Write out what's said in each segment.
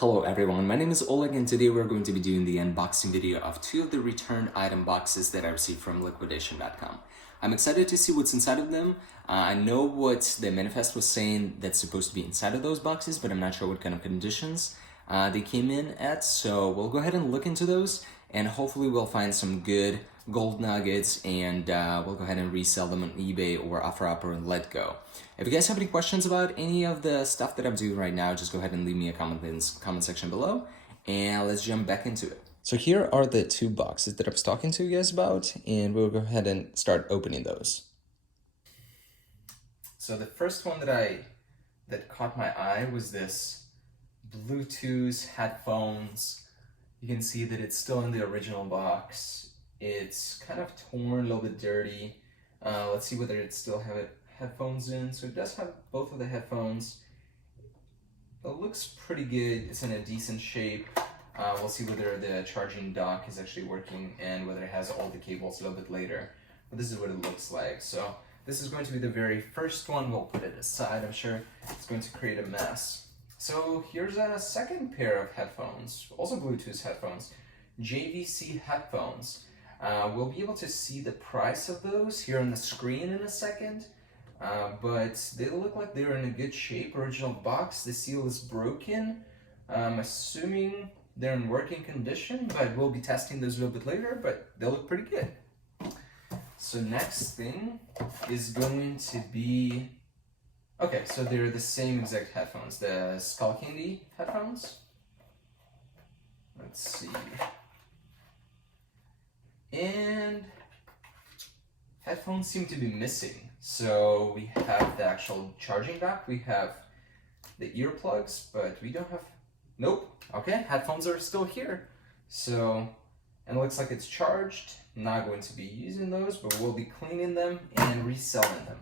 Hello everyone, my name is Oleg and today we're going to be doing the unboxing video of two of the returned item boxes that I received from liquidation.com. I'm excited to see what's inside of them. I know what the manifest was saying that's supposed to be inside of those boxes, but I'm not sure what kind of conditions they came in at. So we'll go ahead and look into those and hopefully we'll find some good gold nuggets and we'll go ahead and resell them on eBay or OfferUp or Letgo. If you guys have any questions about any of the stuff that I'm doing right now, just go ahead and leave me a comment in the comment section below and let's jump back into it. So here are the two boxes that I was talking to you guys about and we'll go ahead and start opening those. So the first one that caught my eye was this Bluetooth headphones. You can see that it's still in the original box. It's kind of torn, a little bit dirty. Let's see whether it still have headphones in. So it does have both of the headphones. It looks pretty good. It's in a decent shape. We'll see whether the charging dock is actually working and whether it has all the cables a little bit later. But this is what it looks like. So this is going to be the very first one. We'll put it aside. I'm sure it's going to create a mess. So here's a second pair of headphones, also Bluetooth headphones, JVC headphones. We'll be able to see the price of those here on the screen in a second, but they look like they're in a good shape. Original box, the seal is broken. I'm assuming they're in working condition, but we'll be testing those a little bit later, but they look pretty good. So next thing is going to be, okay, so they're the same exact headphones, the Skull Candy headphones. Let's see. And headphones seem to be missing. So we have the actual charging dock, we have the earplugs, but we don't have, nope, okay, headphones are still here. So, and it looks like it's charged. Not going to be using those, but we'll be cleaning them and reselling them.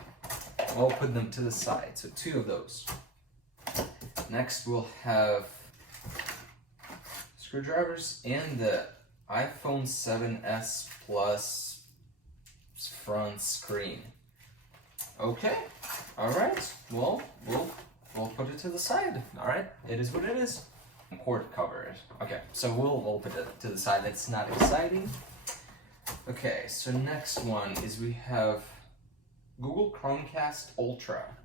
I'll put them to the side, so two of those. Next we'll have screwdrivers and the iPhone 7s Plus front screen. Okay, all right, well, we'll put it to the side. All right, it is what it is. Cord cover. Okay, so we'll put it to the side. That's not exciting. Okay, so next one is we have Google Chromecast Ultra.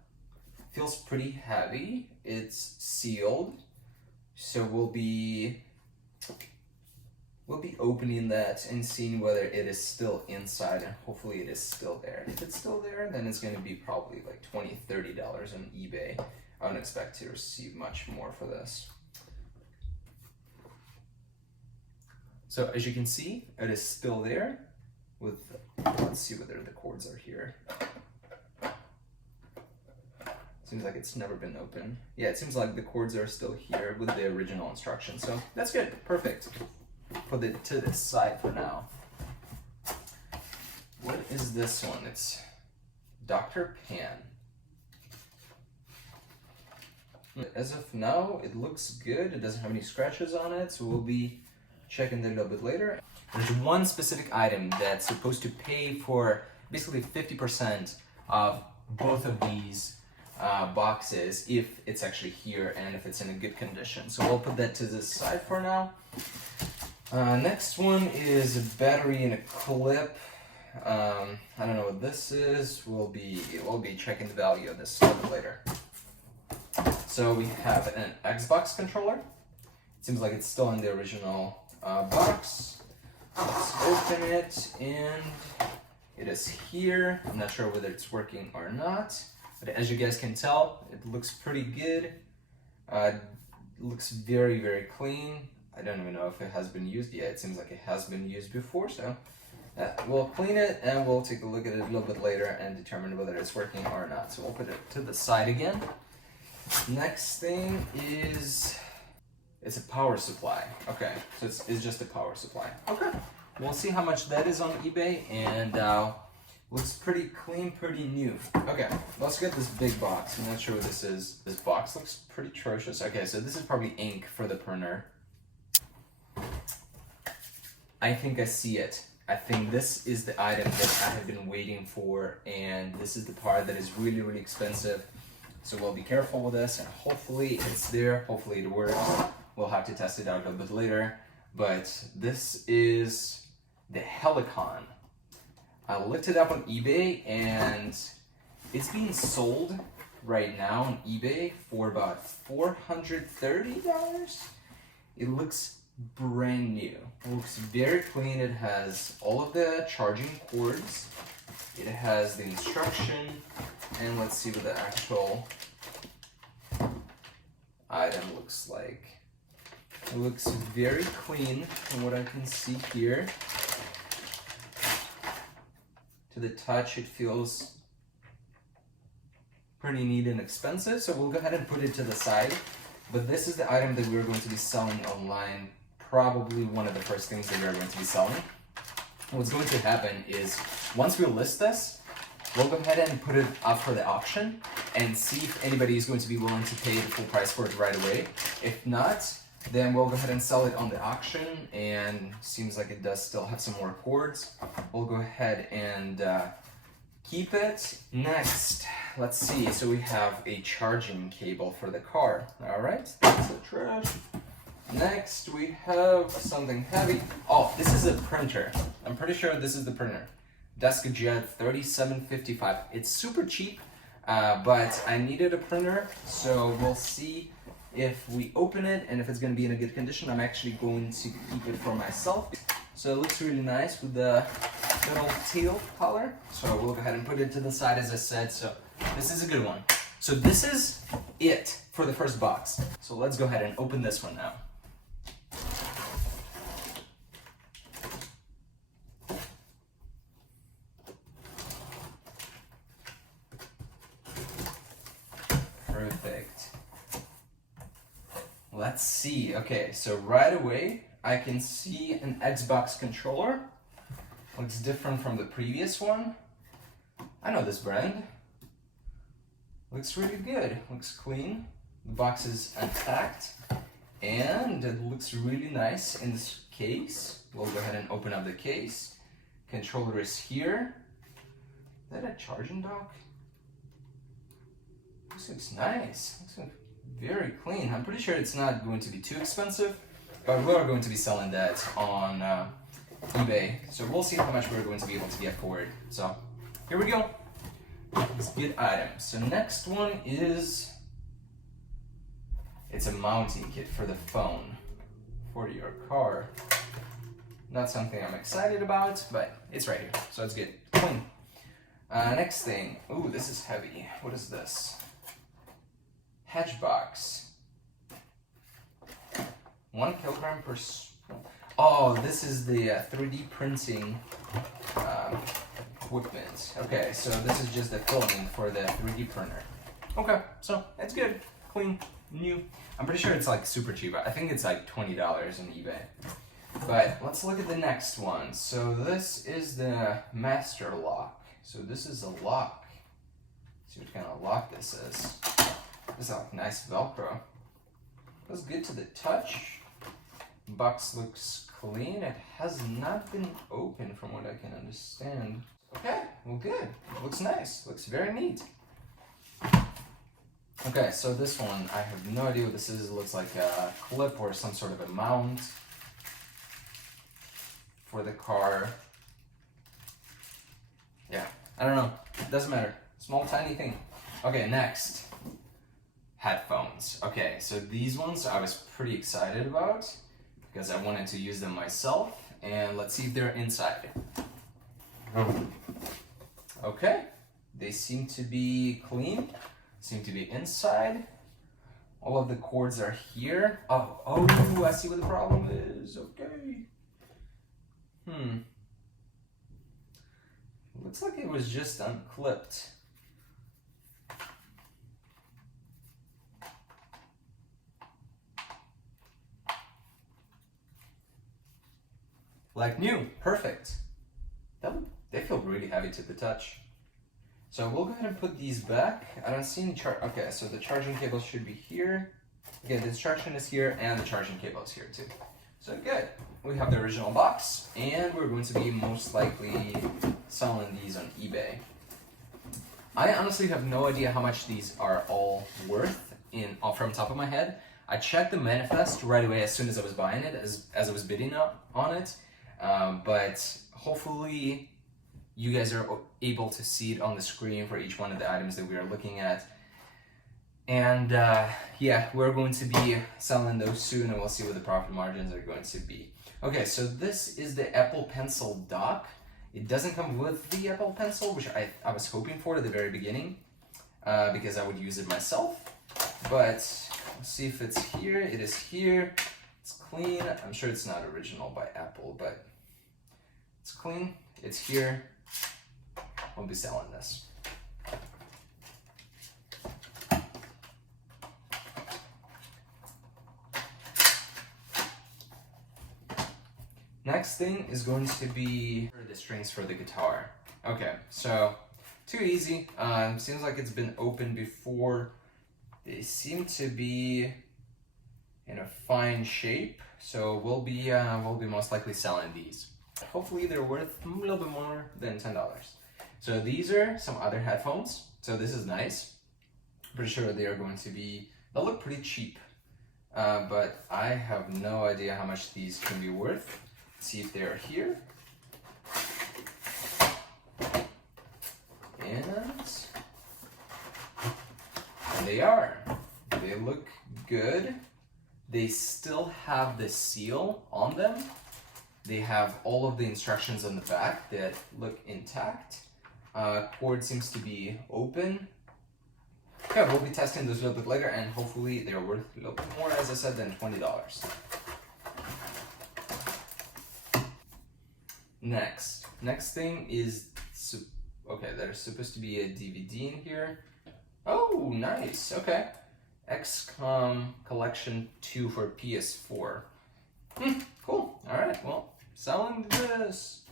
Feels pretty heavy. It's sealed, so we'll be opening that and seeing whether it is still inside, and hopefully it is still there. If it's still there, then it's going to be probably like $20-30 on eBay. I don't expect to receive much more for this. So as you can see, it is still there with, let's see whether the cords are here. Seems like it's never been opened. Yeah, it seems like the cords are still here with the original instructions. So that's good, perfect. Put it to the side for now. What is this one? It's Dr. Pan. As of now, it looks good. It doesn't have any scratches on it, so we'll be checking that a little bit later. There's one specific item that's supposed to pay for basically 50% of both of these boxes if it's actually here and if it's in a good condition. So we'll put that to the side for now. Next one is a battery and a clip. I don't know what this is. We'll be checking the value of this a little bit later. So we have an Xbox controller. It seems like it's still in the original box. Let's open it, and it is here. I'm not sure whether it's working or not, but as you guys can tell, it looks pretty good. It looks very, very clean. I don't even know if it has been used yet. It seems like it has been used before, so we'll clean it and we'll take a look at it a little bit later and determine whether it's working or not. So we'll put it to the side again. Next thing is, it's a power supply. Okay, so it's just a power supply. Okay, we'll see how much that is on eBay, and looks pretty clean, pretty new. Okay, let's get this big box. I'm not sure what this is. This box looks pretty atrocious. Okay, so this is probably ink for the printer. I think I see it. I think this is the item that I have been waiting for, and this is the part that is really, really expensive. So we'll be careful with this, and hopefully it's there, hopefully it works. We'll have to test it out a little bit later. But this is the Helicon. I looked it up on eBay and it's being sold right now on eBay for about $430. It looks brand new. It looks very clean. It has all of the charging cords. It has the instruction, and let's see what the actual item looks like. It looks very clean from what I can see here. To the touch, it feels pretty neat and expensive, so we'll go ahead and put it to the side. But this is the item that we're going to be selling online, probably one of the first things that we're going to be selling. What's going to happen is, once we list this, we'll go ahead and put it up for the auction and see if anybody is going to be willing to pay the full price for it right away. If not, then we'll go ahead and sell it on the auction, and seems like it does still have some more cords. We'll go ahead and keep it. Next, let's see, so we have a charging cable for the car. All right, that's the trash. Next, we have something heavy. Oh, this is a printer. I'm pretty sure this is the printer. DeskaJet 3755. It's super cheap, but I needed a printer, so we'll see if we open it and if it's going to be in a good condition. I'm actually going to keep it for myself. So it looks really nice with the little teal color. So we'll go ahead and put it to the side, as I said. So this is a good one. So this is it for the first box. So let's go ahead and open this one now. Perfect. Let's see. Okay, so right away I can see an Xbox controller. Looks different from the previous one. I know this brand. Looks really good. Looks clean. The box is unpacked and it looks really nice in this case. We'll go ahead and open up the case. Controller is here. Is that a charging dock? This looks nice. Looks very clean. I'm pretty sure it's not going to be too expensive, but we are going to be selling that on eBay. So we'll see how much we're going to be able to get for it. So here we go. It's a good item. So next one is, it's a mounting kit for the phone for your car. Not something I'm excited about, but it's right here, so it's good. Clean. Next thing. Ooh, this is heavy. What is this? Hedge box. 1 kilogram per. Oh, this is the 3D printing equipment. Okay, so this is just the filament for the 3D printer. Okay, so it's good, clean, new. I'm pretty sure it's like super cheap. I think it's like $20 on eBay. But let's look at the next one. So this is the master lock. So this is a lock. Let's see what kind of lock this is. This is like nice Velcro. Feels good to the touch. Box looks clean. It has not been opened from what I can understand. Okay, well good. It looks nice. Looks very neat. Okay, so this one, I have no idea what this is. It looks like a clip or some sort of a mount for the car. Yeah, I don't know. It doesn't matter. Small, tiny thing. Okay, next. Headphones. Okay, so these ones I was pretty excited about because I wanted to use them myself, and let's see if they're inside. Okay, they seem to be clean, seem to be inside. All of the cords are here. Oh, I see what the problem is. Okay. Looks like it was just unclipped. Like new, perfect. They feel really heavy to the touch. So we'll go ahead and put these back. I don't see any okay, so the charging cable should be here. Again, the instruction is here and the charging cable is here too. So good. We have the original box and we're going to be most likely selling these on eBay. I honestly have no idea how much these are all worth from top of my head. I checked the manifest right away as soon as I was buying it, as I was bidding on it. But hopefully you guys are able to see it on the screen for each one of the items that we are looking at. And yeah, we're going to be selling those soon, and we'll see what the profit margins are going to be. Okay, so this is the Apple Pencil dock. It doesn't come with the Apple Pencil, which I was hoping for at the very beginning, because I would use it myself. But let's see if it's here. It is here. It's clean. I'm sure it's not original by Apple, but it's clean. It's here. We'll be selling this. Next thing is going to be the strings for the guitar. Okay, so too easy. Seems like it's been opened before. They seem to be in a fine shape, so we'll be most likely selling these. Hopefully they're worth a little bit more than $10. So these are some other headphones. So this is nice. Pretty sure they are going to be. They'll look pretty cheap, but I have no idea how much these can be worth. See if they're here. And they are. They look good. They still have the seal on them. They have all of the instructions on the back that look intact. Cord seems to be open. Yeah, we'll be testing those a little bit later, and hopefully they're worth a little bit more, as I said, than $20. Next thing is, okay, there's supposed to be a DVD in here. Oh, nice, okay. XCOM Collection 2 for PS4. Cool, all right, well, selling this.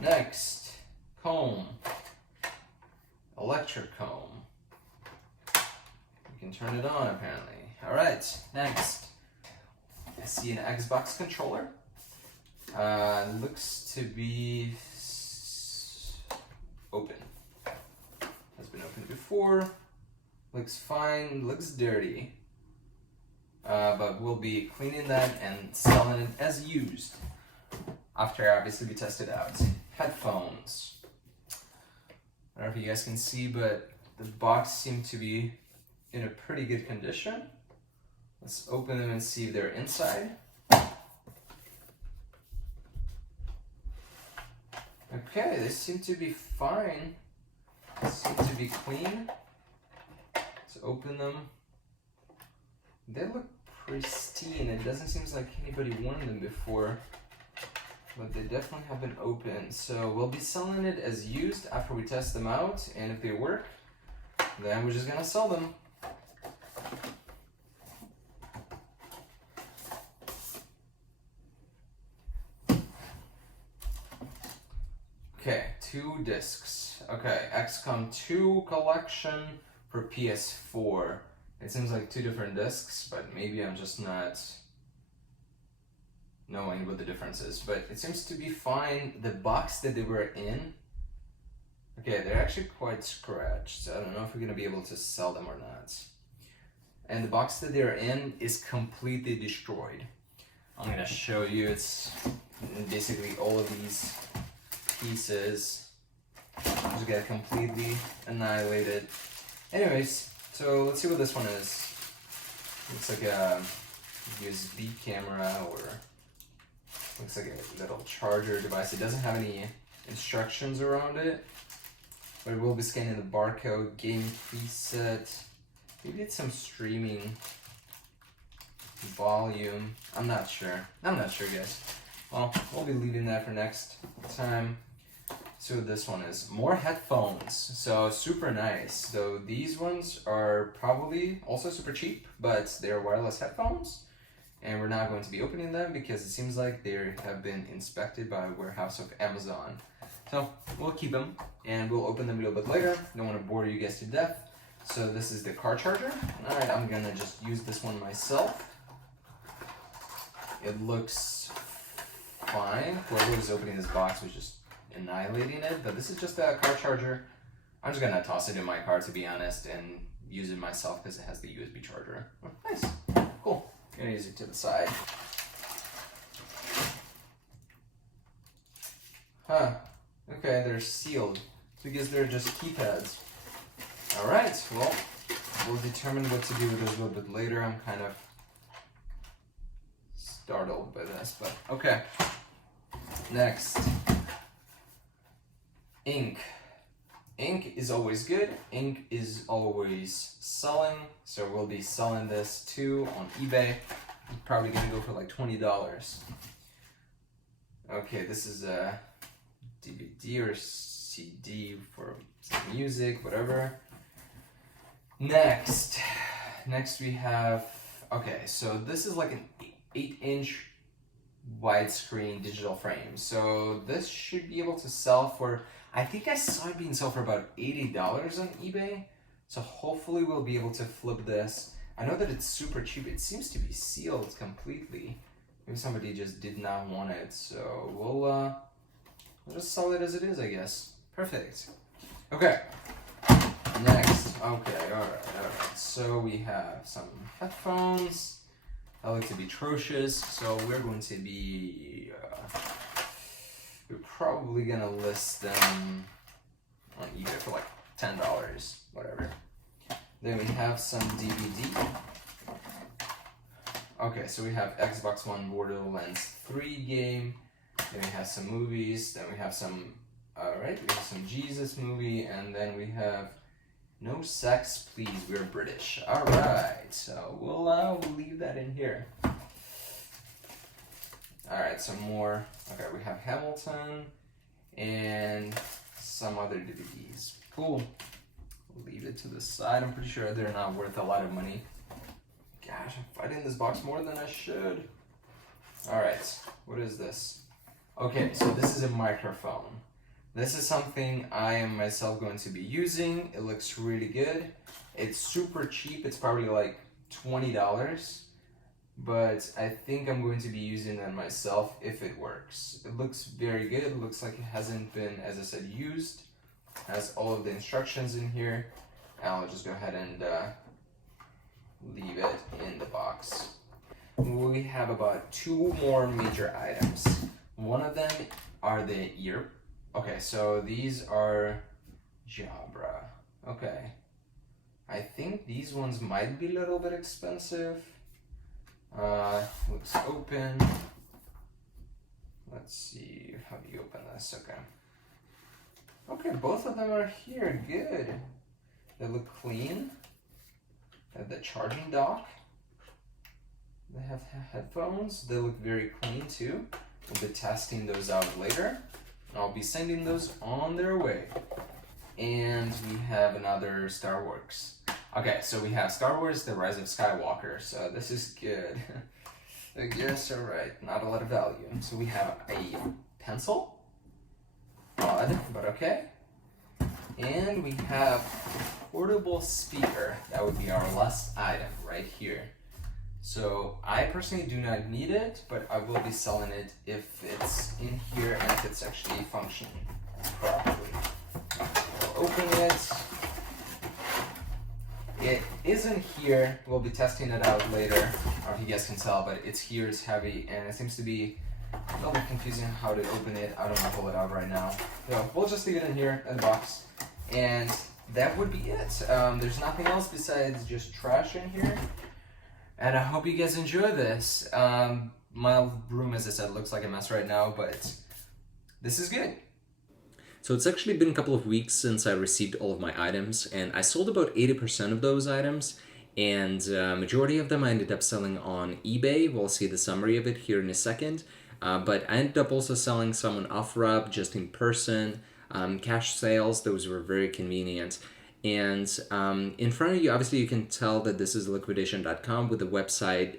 Next, comb, electric comb. You can turn it on, apparently. All right, next, I see an Xbox controller. Looks to be open. Has been opened before. Looks fine. Looks dirty. But we'll be cleaning that and selling it as used after obviously we test it out. Headphones. I don't know if you guys can see, but the box seemed to be in a pretty good condition. Let's open them and see if they're inside. Okay, they seem to be fine. They seem to be clean. Let's open them. They look pristine. It doesn't seem like anybody worn them before, but they definitely have been opened. So we'll be selling it as used after we test them out, and if they work, then we're just gonna sell them. Okay, 2 discs. Okay, XCOM 2 collection for PS4. It seems like 2 different discs, but maybe I'm just not knowing what the difference is. But it seems to be fine. The box that they were in, okay, they're actually quite scratched. So I don't know if we're gonna be able to sell them or not. And the box that they're in is completely destroyed. I'm gonna show you. It's basically all of these pieces just get completely annihilated. Anyways, so let's see what this one is. Looks like a USB camera, or looks like a little charger device. It doesn't have any instructions around it, but it will be scanning the barcode. Game preset. Maybe it's some streaming volume. I'm not sure, guys. Well, we'll be leaving that for next time. So this one is more headphones. So super nice. So these ones are probably also super cheap, but they're wireless headphones, and we're not going to be opening them because it seems like they have been inspected by a warehouse of Amazon. So we'll keep them, and we'll open them a little bit later. Don't want to bore you guys to death. So this is the car charger. All right, I'm gonna just use this one myself. It looks fine. Whoever was opening this box was just annihilating it, but this is just a car charger. I'm just gonna toss it in my car, to be honest, and use it myself because it has the USB charger. Oh, nice, cool. gonna use it to the side. Huh. Okay, they're sealed. So I guess they're just keypads. Alright, well, we'll determine what to do with this a little bit later. I'm kind of startled by this, but okay. Next. Ink. Ink is always good. Ink is always selling. So we'll be selling this too on eBay. Probably gonna go for like $20. Okay, this is a DVD or CD for some music, whatever. Next we have, okay, so this is like an 8-inch widescreen digital frame. So this should be able to sell for, I think I saw it being sold for about $80 on eBay. So hopefully we'll be able to flip this. I know that it's super cheap. It seems to be sealed completely. Maybe somebody just did not want it. So we'll just sell it as it is, I guess. Perfect. Okay. Next. Okay, alright. So we have some headphones. I look to be atrocious, so we're going to be, we're probably gonna list them on eBay for like $10, whatever. Then we have some DVD. Okay, so we have Xbox One Borderlands 3 game. Then we have some movies. Then we have some, alright, we have some Jesus movie, and then we have No Sex, Please, We're British. Alright, so we'll leave that in here. Alright, some more. Okay, we have Hamilton and some other DVDs. Cool. We'll leave it to the side. I'm pretty sure they're not worth a lot of money. Gosh, I'm fighting this box more than I should. Alright, what is this? Okay, so this is a microphone. This is something I am myself going to be using. It looks really good. It's super cheap. It's probably like $20. But I think I'm going to be using it myself if it works. It looks very good. It looks like it hasn't been, as I said, used. It has all of the instructions in here. I'll just go ahead and leave it in the box. We have about 2 more major items. One of them are the ear. Okay, so these are Jabra. Okay. I think these ones might be a little bit expensive. Looks open. Let's see, how do you open this? Okay. Okay, both of them are here, good. They look clean. They have the charging dock. They have headphones. They look very clean too. We'll be testing those out later. I'll be sending those on their way. And we have another Star Wars. Okay, so we have Star Wars, The Rise of Skywalker. So this is good. I guess, alright, not a lot of value. So we have a pencil. Odd, but okay. And we have a portable speaker. That would be our last item right here. So I personally do not need it, but I will be selling it if it's in here and if it's actually functioning properly. We'll open it. It isn't here. We'll be testing it out later. I don't know if you guys can tell, but it's here, it's heavy, and it seems to be a little bit confusing how to open it. I don't want to pull it out right now. So we'll just leave it in here in the box. And that would be it. There's nothing else besides just trash in here. And I hope you guys enjoy this. My room, as I said, looks like a mess right now, but this is good. So it's actually been a couple of weeks since I received all of my items, and I sold about 80% of those items, and majority of them I ended up selling on eBay. We'll see the summary of it here in a second. But I ended up also selling some on OfferUp, just in person, cash sales. Those were very convenient. And in front of you, obviously, you can tell that this is liquidation.com with the website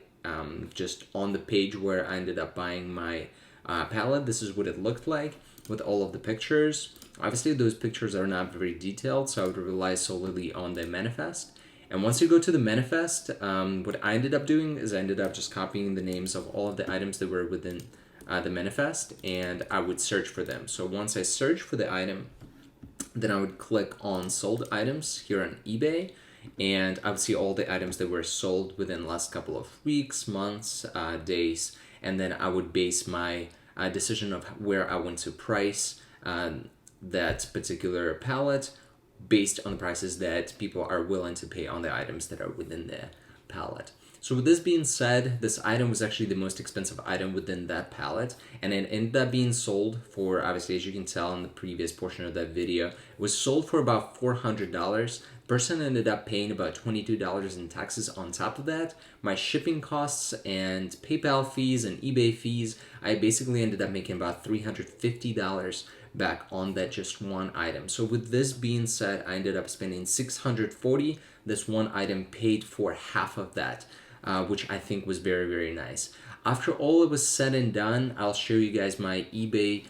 just on the page where I ended up buying my pallet. This is what it looked like with all of the pictures. Obviously, those pictures are not very detailed, so I would rely solely on the manifest. And once you go to the manifest, what I ended up doing is I ended up just copying the names of all of the items that were within the manifest, and I would search for them. So once I search for the item, then I would click on sold items here on eBay, and obviously all the items that were sold within the last couple of weeks, months, days, and then I would base my decision of where I want to price that particular pallet based on the prices that people are willing to pay on the items that are within the pallet. So with this being said, this item was actually the most expensive item within that pallet, and it ended up being sold for, obviously, as you can tell in the previous portion of that video, it was sold for about $400. Person ended up paying about $22 in taxes on top of that. My shipping costs and PayPal fees and eBay fees, I basically ended up making about $350 back on that just one item. So with this being said, I ended up spending $640. This one item paid for half of that, which I think was very, very nice. After all it was said and done, I'll show you guys my eBay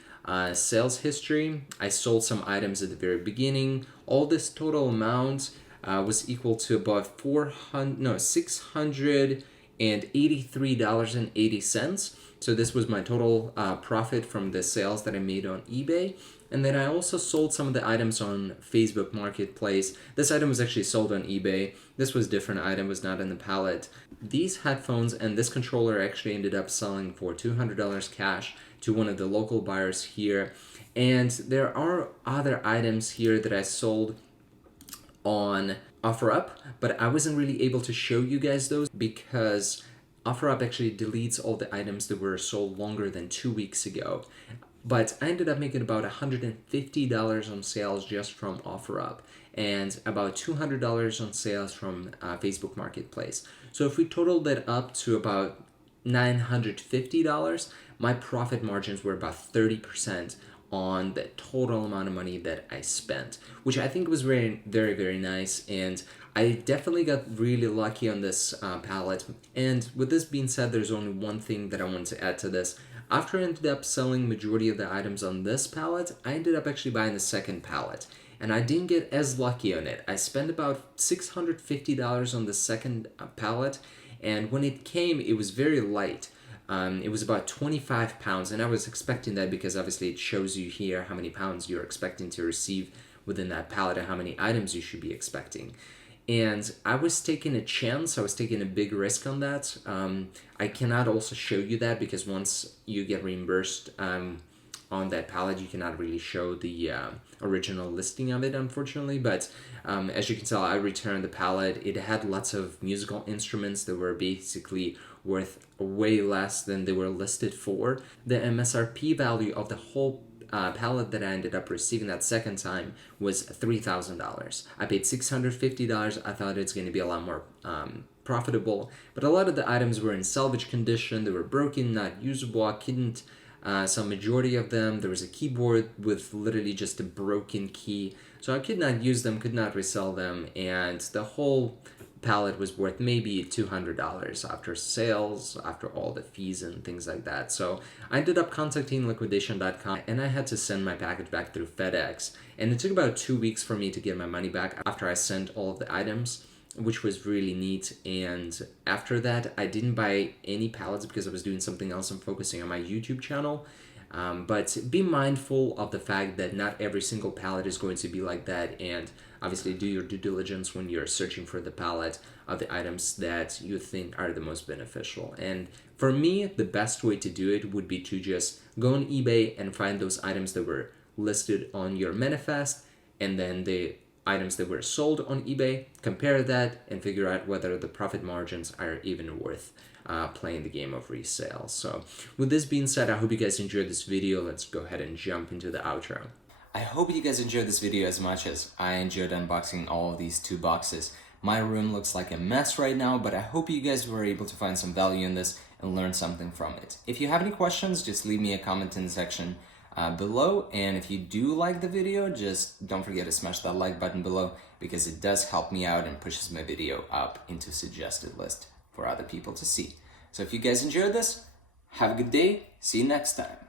sales history. I sold some items at the very beginning. All this total amount was equal to about $683.80. So this was my total profit from the sales that I made on eBay. And then I also sold some of the items on Facebook Marketplace. This item was actually sold on eBay. This was a different item, was not in the pallet. These headphones and this controller actually ended up selling for $200 cash to one of the local buyers here. And there are other items here that I sold on OfferUp, but I wasn't really able to show you guys those because OfferUp actually deletes all the items that were sold longer than 2 weeks ago. But I ended up making about $150 on sales just from OfferUp and about $200 on sales from Facebook Marketplace. So if we total that up to about $950, my profit margins were about 30% on the total amount of money that I spent, which I think was very, very, very nice. And I definitely got really lucky on this pallet. And with this being said, there's only one thing that I want to add to this. After I ended up selling majority of the items on this pallet, I ended up actually buying the second pallet. And I didn't get as lucky on it. I spent about $650 on the second pallet. And when it came, it was very light. It was about 25 pounds, and I was expecting that because obviously it shows you here how many pounds you're expecting to receive within that pallet and how many items you should be expecting. And I was taking a chance, I was taking a big risk on that. I cannot also show you that because once you get reimbursed on that pallet, you cannot really show the original listing of it, unfortunately. But as you can tell, I returned the pallet. It had lots of musical instruments that were basically worth way less than they were listed for. The MSRP value of the whole pallet that I ended up receiving that second time was $3,000. I paid $650. I thought it's going to be a lot more profitable, but a lot of the items were in salvage condition. They were broken, not usable. I couldn't sell majority of them. There was a keyboard with literally just a broken key, so I could not use them, could not resell them, and the whole pallet was worth maybe $200 after sales, after all the fees and things like that. So I ended up contacting liquidation.com and I had to send my package back through FedEx. And it took about 2 weeks for me to get my money back after I sent all of the items, which was really neat. And after that, I didn't buy any pallets because I was doing something else. I'm focusing on my YouTube channel. But be mindful of the fact that not every single pallet is going to be like that, and obviously do your due diligence when you're searching for the pallet of the items that you think are the most beneficial. And for me, the best way to do it would be to just go on eBay and find those items that were listed on your manifest, and then the items that were sold on eBay, compare that and figure out whether the profit margins are even worth playing the game of resale. So with this being said, I hope you guys enjoyed this video. Let's go ahead and jump into the outro. I hope you guys enjoyed this video as much as I enjoyed unboxing all of these 2 boxes. My room looks like a mess right now, but I hope you guys were able to find some value in this and learn something from it. If you have any questions, just leave me a comment in the section below, and if you do like the video, just don't forget to smash that like button below because it does help me out and pushes my video up into suggested list for other people to see. So if you guys enjoyed this, have a good day, see you next time.